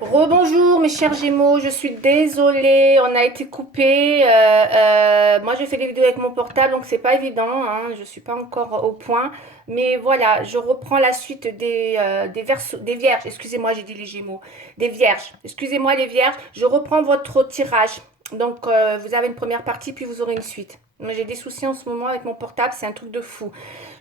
Rebonjour mes chers Gémeaux, je suis désolée, on a été coupé. Moi je fais des vidéos avec mon portable donc c'est pas évident, hein, je suis pas encore au point. Mais voilà, je reprends la suite des vierges. Excusez-moi, j'ai dit les Gémeaux, des vierges. Excusez-moi les vierges, je reprends votre tirage. Donc vous avez une première partie puis vous aurez une suite. Moi j'ai des soucis en ce moment avec mon portable, c'est un truc de fou.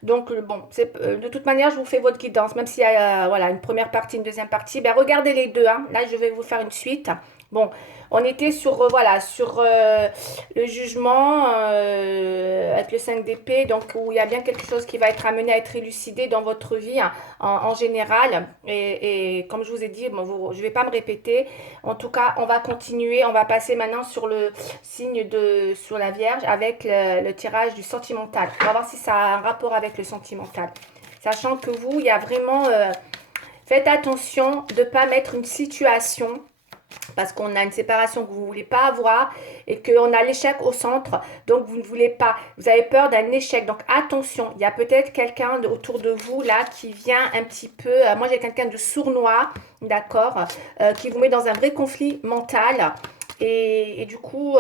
Donc, bon, de toute manière, je vous fais votre guidance, même s'il y a voilà, une première partie, une deuxième partie. Ben, regardez les deux. Hein. Là, je vais vous faire une suite. Bon, on était sur, voilà, sur le jugement avec le 5 d'épée, donc où il y a bien quelque chose qui va être amené à être élucidé dans votre vie hein, en général. Et comme je vous ai dit, bon, je ne vais pas me répéter. En tout cas, on va continuer. On va passer maintenant sur le sur la Vierge avec le tirage du sentimental. On va voir si ça a un rapport avec le sentimental. Sachant que vous, il y a vraiment... faites attention de ne pas mettre une situation parce qu'on a une séparation que vous ne voulez pas avoir et qu'on a l'échec au centre, donc vous ne voulez pas, vous avez peur d'un échec, donc attention, il y a peut-être quelqu'un autour de vous là qui vient un petit peu, moi j'ai quelqu'un de sournois, d'accord, qui vous met dans un vrai conflit mental. Et du coup,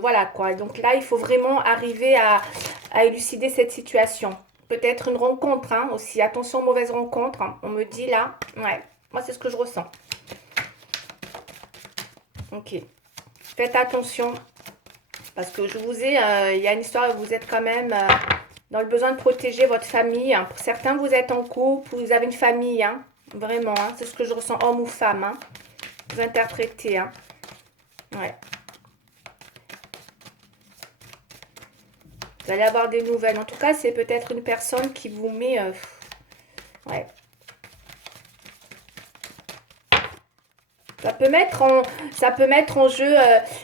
voilà quoi. Donc là, il faut vraiment arriver à élucider cette situation. Peut-être une rencontre hein, aussi. Attention, mauvaise rencontre. Hein. On me dit là. Ouais, moi c'est ce que je ressens. Ok. Faites attention parce que je vous ai, il y a une histoire où vous êtes quand même dans le besoin de protéger votre famille. Hein. Pour certains, vous êtes en couple, vous avez une famille, hein. Vraiment. Hein. C'est ce que je ressens, homme ou femme. Hein. Vous interprétez. Hein. Ouais. Vous allez avoir des nouvelles. En tout cas, c'est peut-être une personne qui vous met... ouais. Ça peut mettre en jeu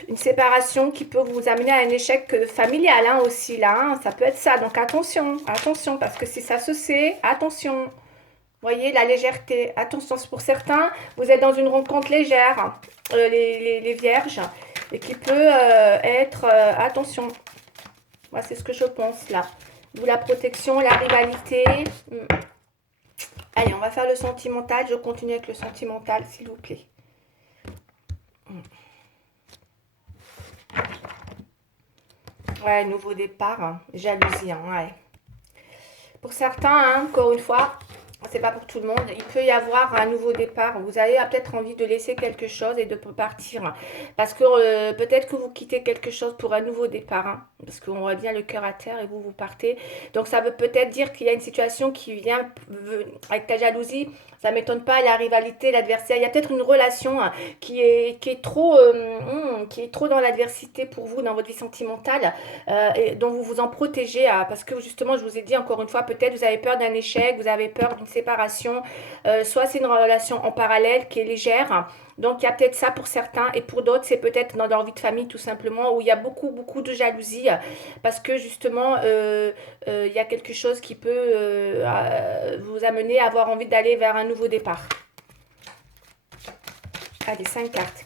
une séparation qui peut vous amener à un échec familial hein, aussi là. Hein. Ça peut être ça. Donc attention, attention, parce que si ça se sait, attention. Vous voyez, la légèreté. Attention, pour certains, vous êtes dans une rencontre légère, les vierges, et qui peut être... attention. Moi, c'est ce que je pense là. D'où la protection, la rivalité. Allez, on va faire le sentimental. Je continue avec le sentimental, s'il vous plaît. Ouais, nouveau départ, hein. Jalousie, hein, ouais. Pour certains, hein, encore une fois, c'est pas pour tout le monde. Il peut y avoir un nouveau départ. Vous avez peut-être envie de laisser quelque chose et de partir. Parce que peut-être que vous quittez quelque chose pour un nouveau départ. Hein, parce qu'on voit bien le cœur à terre et vous partez. Donc ça veut peut-être dire qu'il y a une situation qui vient avec ta jalousie. Ça ne m'étonne pas, la rivalité, l'adversaire. Il y a peut-être une relation hein, qui est trop dans l'adversité pour vous, dans votre vie sentimentale, et dont vous vous en protégez. Parce que justement, je vous ai dit encore une fois, peut-être vous avez peur d'un échec, vous avez peur d'une séparation. Soit c'est une relation en parallèle qui est légère. Donc il y a peut-être ça pour certains et pour d'autres c'est peut-être dans leur vie de famille tout simplement où il y a beaucoup beaucoup de jalousie parce que justement il y a quelque chose qui peut vous amener à avoir envie d'aller vers un nouveau départ. Allez, 5 cartes.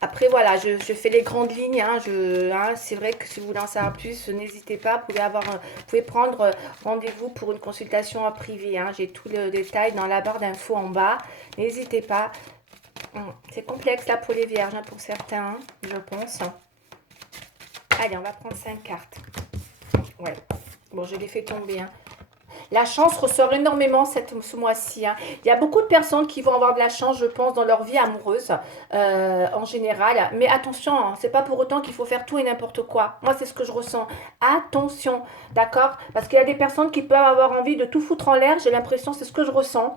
Après, voilà, je fais les grandes lignes. Hein, hein, c'est vrai que si vous voulez en savoir plus, n'hésitez pas. Vous pouvez prendre rendez-vous pour une consultation en privé. Hein, j'ai tout le détail dans la barre d'infos en bas. N'hésitez pas. C'est complexe là pour les vierges, hein, pour certains, hein, je pense. Allez, on va prendre 5 cartes. Ouais. Bon, je les fais tomber. Hein. La chance ressort énormément ce mois-ci. Hein. Il y a beaucoup de personnes qui vont avoir de la chance, je pense, dans leur vie amoureuse, en général. Mais attention, hein, c'est pas pour autant qu'il faut faire tout et n'importe quoi. Moi, c'est ce que je ressens. Attention, d'accord? Parce qu'il y a des personnes qui peuvent avoir envie de tout foutre en l'air. J'ai l'impression, c'est ce que je ressens,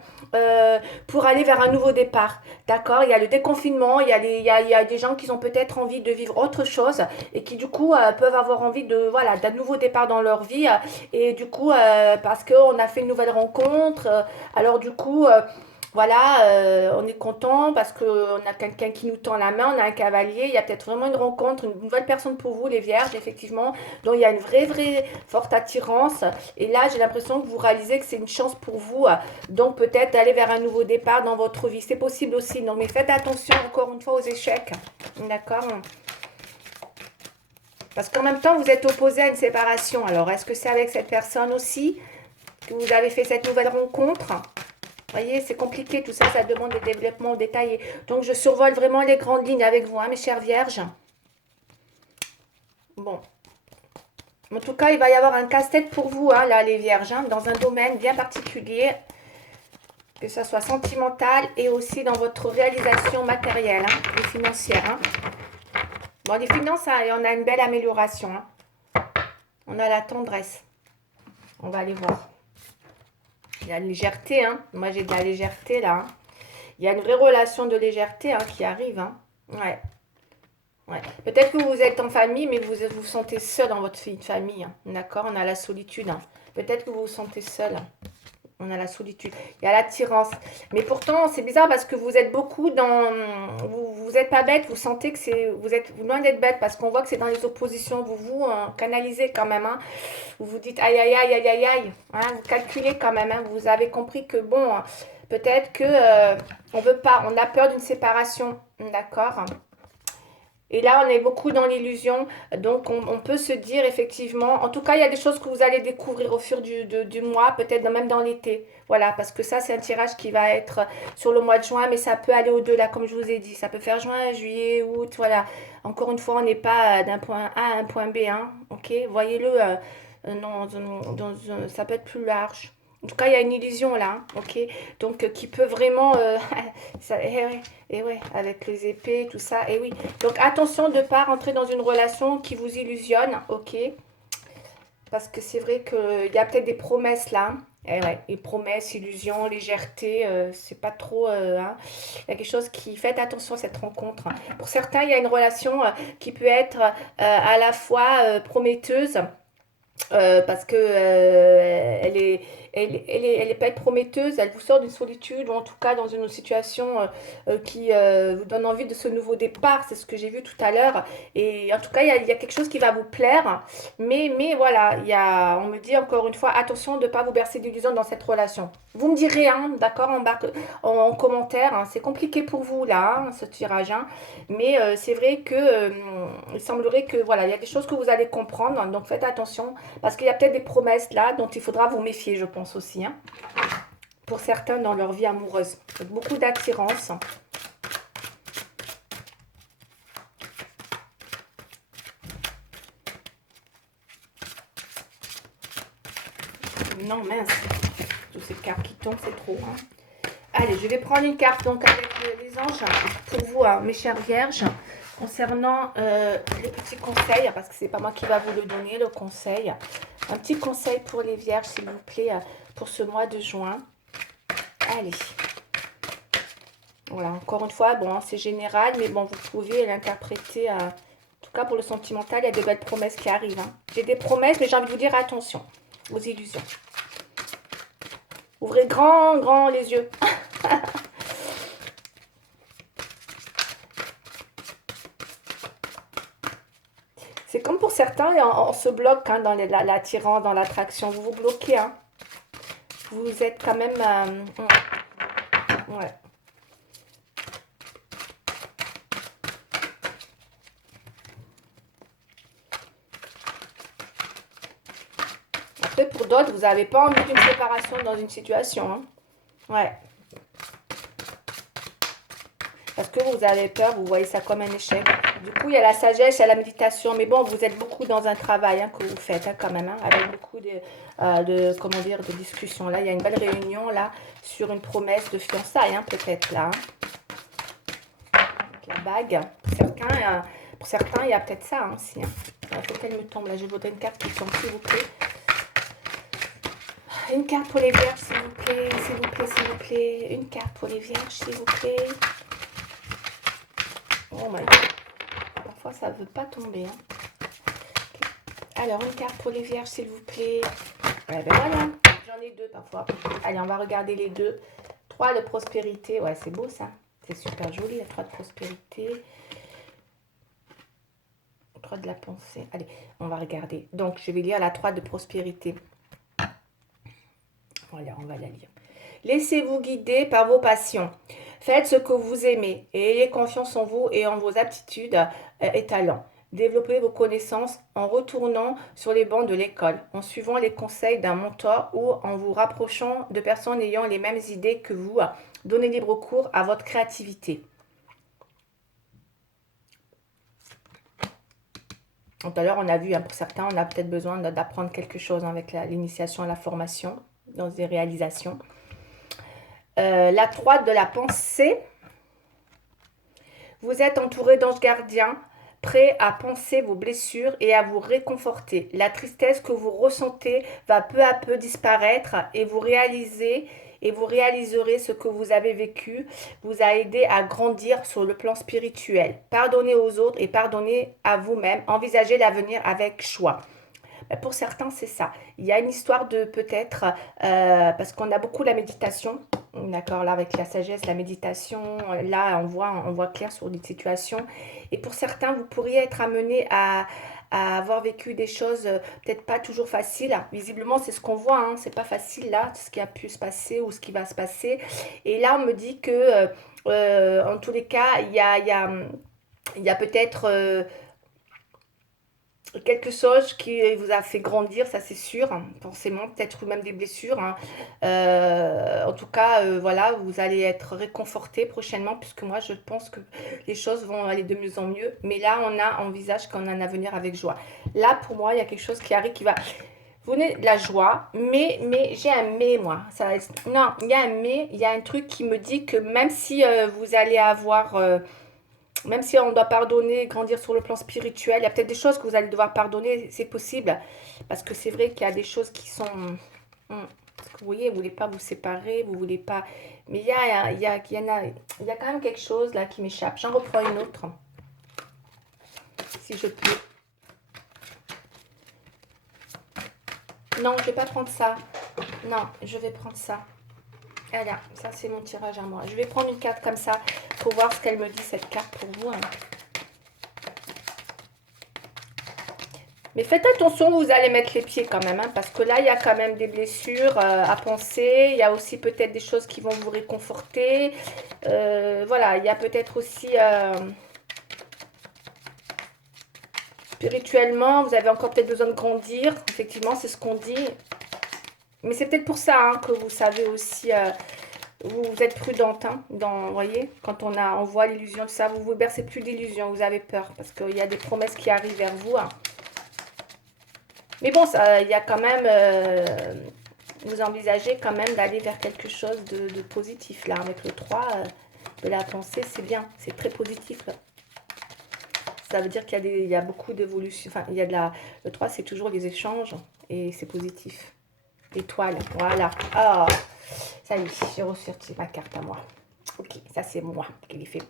pour aller vers un nouveau départ. D'accord? Il y a le déconfinement, il y a des gens qui ont peut-être envie de vivre autre chose et qui, du coup, peuvent avoir envie de, voilà, d'un nouveau départ dans leur vie. Et du coup, parce qu'on a fait une nouvelle rencontre, alors du coup, voilà, on est content parce qu'on a quelqu'un qui nous tend la main, on a un cavalier, il y a peut-être vraiment une rencontre, une nouvelle personne pour vous, les vierges, effectivement, dont il y a une vraie forte attirance. Et là, j'ai l'impression que vous réalisez que c'est une chance pour vous, donc peut-être d'aller vers un nouveau départ dans votre vie. C'est possible aussi, non, mais faites attention encore une fois aux échecs, d'accord? Parce qu'en même temps, vous êtes opposé à une séparation. Alors, est-ce que c'est avec cette personne aussi que vous avez fait cette nouvelle rencontre? voyez, c'est compliqué, tout ça, ça demande des développements détaillés. Donc, je survole vraiment les grandes lignes avec vous, hein, mes chères vierges. Bon, en tout cas, il va y avoir un casse-tête pour vous, hein, là, les vierges, hein, dans un domaine bien particulier, que ce soit sentimental et aussi dans votre réalisation matérielle hein, et financière. Hein. Bon, les finances, hein, on a une belle amélioration. Hein. On a la tendresse. On va aller voir. Il y a une légèreté. Hein. Moi, j'ai de la légèreté, là. Hein. Il y a une vraie relation de légèreté hein, qui arrive. Hein. Ouais. Ouais. Peut-être que vous êtes en famille, mais vous vous sentez seul dans votre famille. Hein. D'accord. On a la solitude. Hein. Peut-être que vous vous sentez seul. On a la solitude. Il y a l'attirance. Mais pourtant, c'est bizarre parce que vous êtes beaucoup dans... Vous n'êtes pas bête. Vous sentez que c'est... Vous êtes loin d'être bête parce qu'on voit que c'est dans les oppositions. Vous vous canalisez quand même. Hein. Vous vous dites aïe, aïe, aïe, aïe, aïe, aïe. Hein. Vous calculez quand même. Hein. Vous avez compris que bon, peut-être que on veut pas. On a peur d'une séparation. D'accord. Et là, on est beaucoup dans l'illusion, donc on peut se dire effectivement, en tout cas, il y a des choses que vous allez découvrir au fur du mois, peut-être même dans l'été. Voilà, parce que ça, c'est un tirage qui va être sur le mois de juin, mais ça peut aller au-delà, comme je vous ai dit. Ça peut faire juin, juillet, août, voilà. Encore une fois, on n'est pas d'un point A à un point B, hein, ok? Voyez-le, ça peut être plus large. En tout cas, il y a une illusion là, hein, ok? Donc, qui peut vraiment... ça, ouais, avec les épées, tout ça, et oui. Donc, attention de ne pas rentrer dans une relation qui vous illusionne, ok? Parce que c'est vrai qu'il y a peut-être des promesses là. Et ouais, les promesses, illusions, légèreté, c'est pas trop... hein. Il y a quelque chose qui... Faites attention à cette rencontre. Pour certains, il y a une relation qui peut être à la fois prometteuse, parce que elle est pas être prometteuse, elle vous sort d'une solitude ou en tout cas dans une situation qui vous donne envie de ce nouveau départ, c'est ce que j'ai vu tout à l'heure. Et en tout cas, il y a quelque chose qui va vous plaire, mais voilà, on me dit encore une fois, attention de ne pas vous bercer d'illusions dans cette relation. Vous me direz, hein, d'accord, en commentaire, hein, c'est compliqué pour vous là, hein, ce tirage, hein, mais c'est vrai que il semblerait que voilà, il y a des choses que vous allez comprendre, donc faites attention. Parce qu'il y a peut-être des promesses là dont il faudra vous méfier, je pense aussi. Hein, pour certains dans leur vie amoureuse. Donc, beaucoup d'attirance. Non, mince. Toutes ces cartes qui tombent, c'est trop. Hein. Allez, je vais prendre une carte donc avec les anges pour vous, hein, mes chères vierges. Concernant les petits conseils, parce que c'est pas moi qui va vous le donner, le conseil. Un petit conseil pour les vierges, s'il vous plaît, pour ce mois de juin. Allez. Voilà, encore une fois, bon, c'est général, mais bon, vous pouvez l'interpréter. En tout cas, pour le sentimental, il y a de belles promesses qui arrivent. Hein. J'ai des promesses, mais j'ai envie de vous dire attention aux illusions. Ouvrez grand, grand les yeux. C'est comme pour certains, on se bloque hein, dans l'attirance, dans l'attraction. Vous vous bloquez. Hein. Vous êtes quand même... ouais. Après, pour d'autres, vous n'avez pas envie d'une séparation dans une situation. Hein. Ouais. Parce que vous avez peur, vous voyez ça comme un échec. Du coup, il y a la sagesse, il y a la méditation. Mais bon, vous êtes beaucoup dans un travail hein, que vous faites hein, quand même. Hein, avec beaucoup comment dire, de discussions. Là, il y a une belle réunion là sur une promesse de fiançailles, hein, peut-être là. Hein. La bague. Pour certains, il y a peut-être ça hein, aussi. Hein. Il faut qu'elle me tombe. Là, je voudrais une carte qui tombe, s'il vous plaît. Une carte pour les vierges, s'il vous plaît. S'il vous plaît, s'il vous plaît. Une carte pour les vierges, s'il vous plaît. Oh my god. Parfois, ça ne veut pas tomber. Hein. Okay. Alors, une carte pour les vierges, s'il vous plaît. Ouais, ben voilà. J'en ai deux parfois. Allez, on va regarder les deux. 3 de prospérité. Ouais, c'est beau ça. C'est super joli, la 3 de prospérité. 3 de la pensée. Allez, on va regarder. Donc, je vais lire la 3 de prospérité. Voilà, on va la lire. Laissez-vous guider par vos passions. Faites ce que vous aimez et ayez confiance en vous et en vos aptitudes et talents. Développez vos connaissances en retournant sur les bancs de l'école, en suivant les conseils d'un mentor ou en vous rapprochant de personnes ayant les mêmes idées que vous. Donnez libre cours à votre créativité. Tout à l'heure, on a vu, hein, pour certains, on a peut-être besoin d'apprendre quelque chose avec l'initiation à la formation, dans des réalisations. La 3 de la pensée. Vous êtes entouré d'anges gardiens, prêts à penser vos blessures et à vous réconforter. La tristesse que vous ressentez va peu à peu disparaître et vous réaliserez ce que vous avez vécu vous a aidé à grandir sur le plan spirituel. Pardonnez aux autres et pardonnez à vous-même. Envisagez l'avenir avec choix. Pour certains, c'est ça. Il y a une histoire de peut-être, parce qu'on a beaucoup la méditation, d'accord, là avec la sagesse, la méditation, là on voit clair sur des situations. Et pour certains, vous pourriez être amené à avoir vécu des choses peut-être pas toujours faciles. Visiblement, c'est ce qu'on voit, hein, c'est pas facile là, ce qui a pu se passer ou ce qui va se passer. Et là, on me dit que, en tous les cas, il y a peut-être quelque chose qui vous a fait grandir, ça c'est sûr, hein, forcément, peut-être même des blessures, hein. En tout cas, voilà, vous allez être réconforté prochainement, puisque moi je pense que les choses vont aller de mieux en mieux. Mais là, envisage qu'on a un avenir avec joie. Là, pour moi, il y a quelque chose qui arrive qui va. Vous venez de la joie, mais j'ai un mais, moi. Ça, non, il y a un mais, il y a un truc qui me dit que même si vous allez avoir. Même si on doit pardonner, grandir sur le plan spirituel, il y a peut-être des choses que vous allez devoir pardonner, c'est possible. Parce que c'est vrai qu'il y a des choses qui sont... Parce que vous voyez, vous ne voulez pas vous séparer, vous ne voulez pas... Mais il y a quand même quelque chose là qui m'échappe. J'en reprends une autre, si je peux. Non, je ne vais pas prendre ça. Non, je vais prendre ça. Voilà, ça c'est mon tirage à moi. Je vais prendre une carte comme ça pour voir ce qu'elle me dit, cette carte pour vous, hein. Mais faites attention, vous allez mettre les pieds quand même, hein, parce que là, il y a quand même des blessures à penser. Il y a aussi peut-être des choses qui vont vous réconforter. Voilà, il y a peut-être aussi... spirituellement, vous avez encore peut-être besoin de grandir. Effectivement, c'est ce qu'on dit. Mais c'est peut-être pour ça, hein, que vous savez aussi... vous êtes prudente, hein, vous voyez, quand on voit l'illusion de ça, vous ne vous bercez plus d'illusions, vous avez peur, parce qu'il y a des promesses qui arrivent vers vous, hein. Mais bon, il y a quand même, vous envisagez quand même d'aller vers quelque chose de positif, là, avec le 3 de la pensée, c'est bien, c'est très positif, là. Ça veut dire qu'il y a beaucoup d'évolution, enfin, le 3, c'est toujours les échanges, et c'est positif. Étoile, voilà. Ah, ça y est, j'ai ressorti ma carte à moi. Ok, ça c'est moi qui l'ai fait.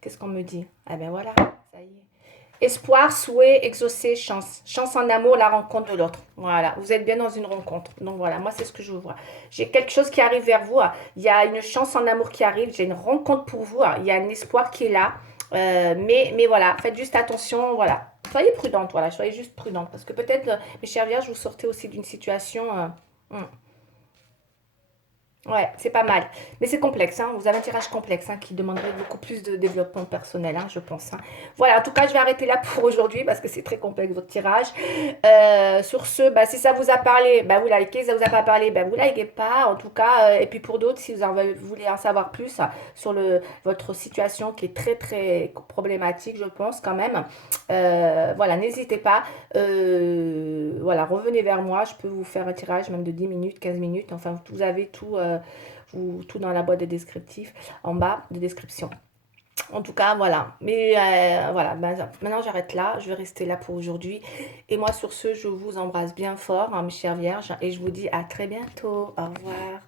Qu'est-ce qu'on me dit? Ah ben voilà, ça y est. Espoir, souhait, exaucé, chance. Chance en amour, la rencontre de l'autre. Voilà, vous êtes bien dans une rencontre. Donc voilà, moi c'est ce que je vois. J'ai quelque chose qui arrive vers vous. Il y a une chance en amour qui arrive. J'ai une rencontre pour vous. Il y a un espoir qui est là. Mais voilà, faites juste attention. Voilà, soyez prudente. Voilà, soyez juste prudente. Parce que peut-être, mes chers vierges, vous sortez aussi d'une situation... Ouais, c'est pas mal. Mais c'est complexe, hein. Vous avez un tirage complexe, hein, qui demanderait beaucoup plus de développement personnel, hein, je pense, hein. Voilà, en tout cas, je vais arrêter là pour aujourd'hui parce que c'est très complexe votre tirage. Sur ce, bah, si ça vous a parlé, bah, vous likez. Si ça vous a pas parlé, bah, vous likez pas. En tout cas, et puis pour d'autres, si voulez en savoir plus sur votre situation qui est très, très problématique, je pense, quand même. Voilà, n'hésitez pas. Voilà, revenez vers moi. Je peux vous faire un tirage même de 10 minutes, 15 minutes. Enfin, vous avez tout, tout dans la boîte de descriptif, en bas de description. En tout cas, voilà. Mais voilà, ben, maintenant j'arrête là. Je vais rester là pour aujourd'hui. Et moi, sur ce, je vous embrasse bien fort, hein, mes chères vierges. Et je vous dis à très bientôt. Au revoir.